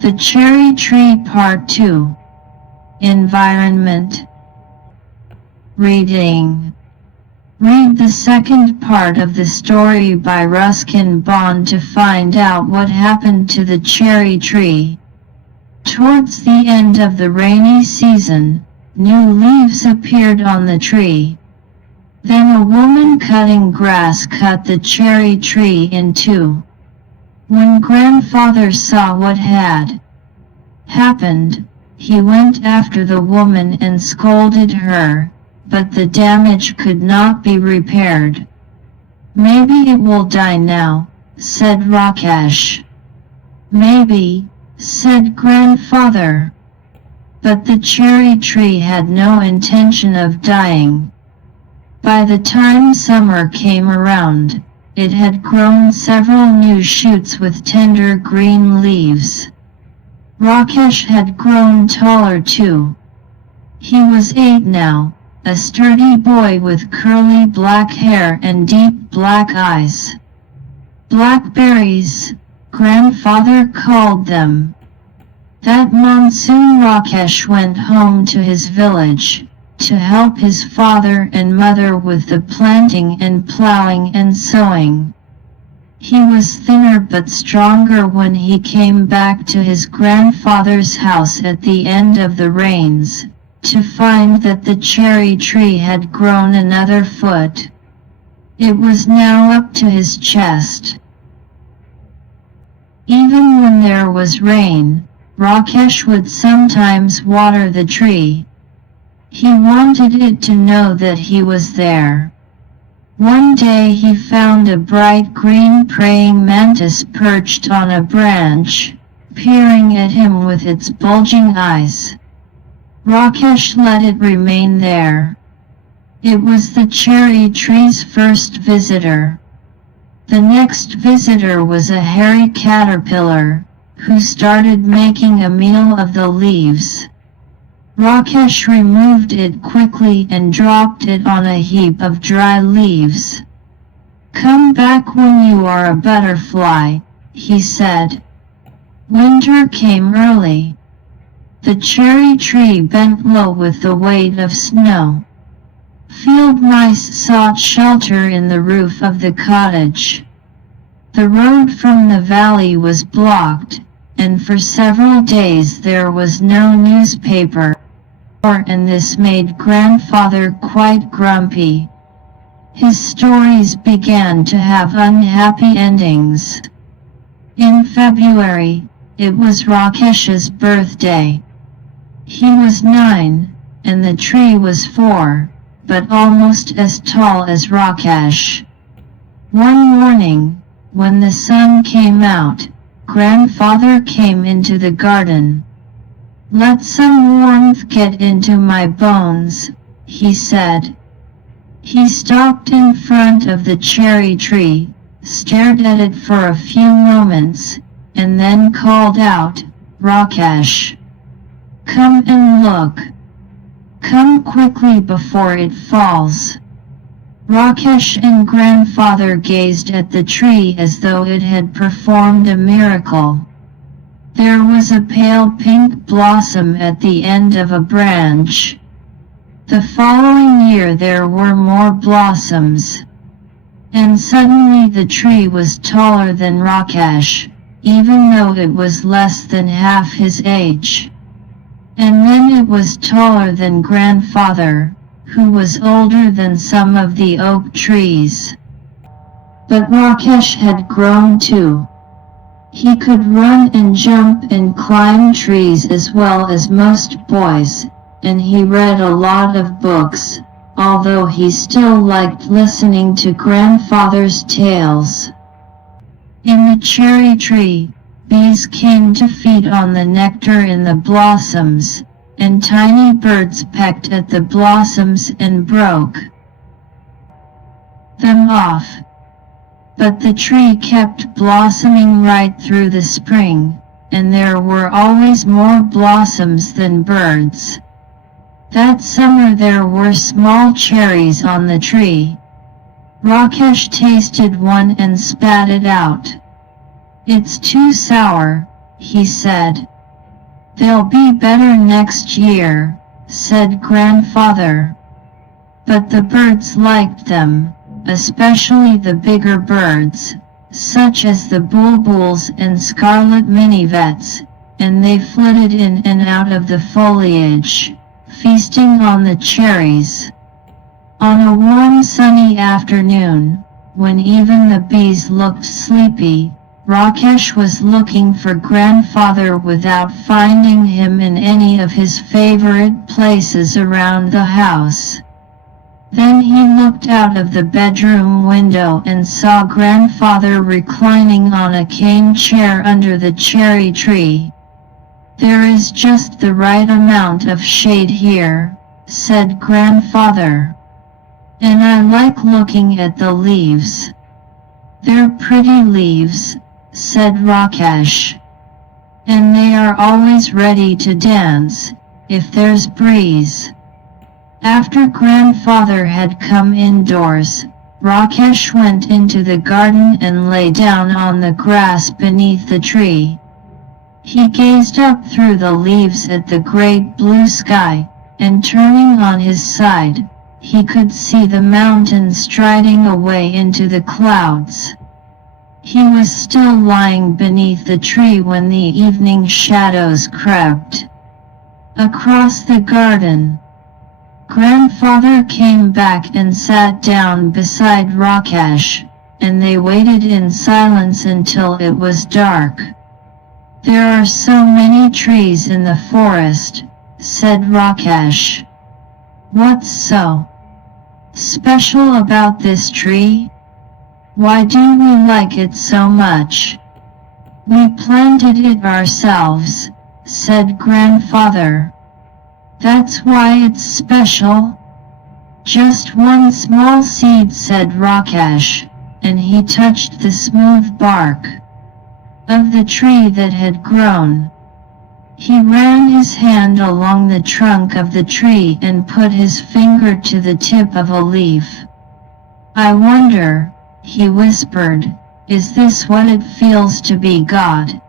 The Cherry Tree Part 2. Environment. Reading. Read the second part of the story by Ruskin Bond to find out what happened to the cherry tree. Towards the end of the rainy season, new leaves appeared on the tree. Then a woman cutting grass cut the cherry tree in two. When grandfather saw what had happened, he went after the woman and scolded her, but the damage could not be repaired. "Maybe it will die now," said Rakesh. "Maybe," said grandfather. But the cherry tree had no intention of dying. By the time summer came around, it had grown several new shoots with tender green leaves. Rakesh had grown taller too. He was 8 now, a sturdy boy with curly black hair and deep black eyes. Blackberries, grandfather called them. That monsoon Rakesh went home to his village, to help his father and mother with the planting and plowing and sowing. He was thinner but stronger when he came back to his grandfather's house at the end of the rains, to find that the cherry tree had grown another foot. It was now up to his chest. Even when there was rain, Rakesh would sometimes water the tree. He wanted it to know that he was there. One day he found a bright green praying mantis perched on a branch, peering at him with its bulging eyes. Rakesh let it remain there. It was the cherry tree's first visitor. The next visitor was a hairy caterpillar, who started making a meal of the leaves. Rakesh removed it quickly and dropped it on a heap of dry leaves. "Come back when you are a butterfly," he said. Winter came early. The cherry tree bent low with the weight of snow. Field mice sought shelter in the roof of the cottage. The road from the valley was blocked, and for several days there was no newspaper, and this made grandfather quite grumpy. His stories began to have unhappy endings. In February, it was Rakesh's birthday. He was 9, and the tree was 4, but almost as tall as Rakesh. One morning, when the sun came out, grandfather came into the garden. "Let some warmth get into my bones," he said. He stopped in front of the cherry tree, stared at it for a few moments, and then called out, "Rakesh, come and look. Come quickly before it falls." Rakesh and grandfather gazed at the tree as though it had performed a miracle. There was a pale pink blossom at the end of a branch. The following year there were more blossoms. And suddenly the tree was taller than Rakesh, even though it was less than half his age. And then it was taller than grandfather, who was older than some of the oak trees. But Rakesh had grown too. He could run and jump and climb trees as well as most boys, and he read a lot of books, although he still liked listening to grandfather's tales. In the cherry tree, bees came to feed on the nectar in the blossoms, and tiny birds pecked at the blossoms and broke them off. But the tree kept blossoming right through the spring, and there were always more blossoms than birds. That summer there were small cherries on the tree. Rakesh tasted one and spat it out. "It's too sour," he said. "They'll be better next year," said Grandfather. But the birds liked them, especially the bigger birds, such as the bulbuls and scarlet minivets, and they flitted in and out of the foliage, feasting on the cherries. On a warm sunny afternoon, when even the bees looked sleepy, Rakesh was looking for Grandfather without finding him in any of his favorite places around the house. Then he looked out of the bedroom window and saw Grandfather reclining on a cane chair under the cherry tree. "There is just the right amount of shade here," said Grandfather. "And I like looking at the leaves." "They're pretty leaves," said Rakesh. "And they are always ready to dance, if there's breeze." After Grandfather had come indoors, Rakesh went into the garden and lay down on the grass beneath the tree. He gazed up through the leaves at the great blue sky, and turning on his side, he could see the mountains striding away into the clouds. He was still lying beneath the tree when the evening shadows crept across the garden. Grandfather came back and sat down beside Rakesh, and they waited in silence until it was dark. "There are so many trees in the forest," said Rakesh. "What's so special about this tree? Why do we like it so much?" "We planted it ourselves," said Grandfather. "That's why it's special?" "Just one small seed," said Rakesh, and he touched the smooth bark of the tree that had grown. He ran his hand along the trunk of the tree and put his finger to the tip of a leaf. "I wonder," he whispered, "is this what it feels to be God?"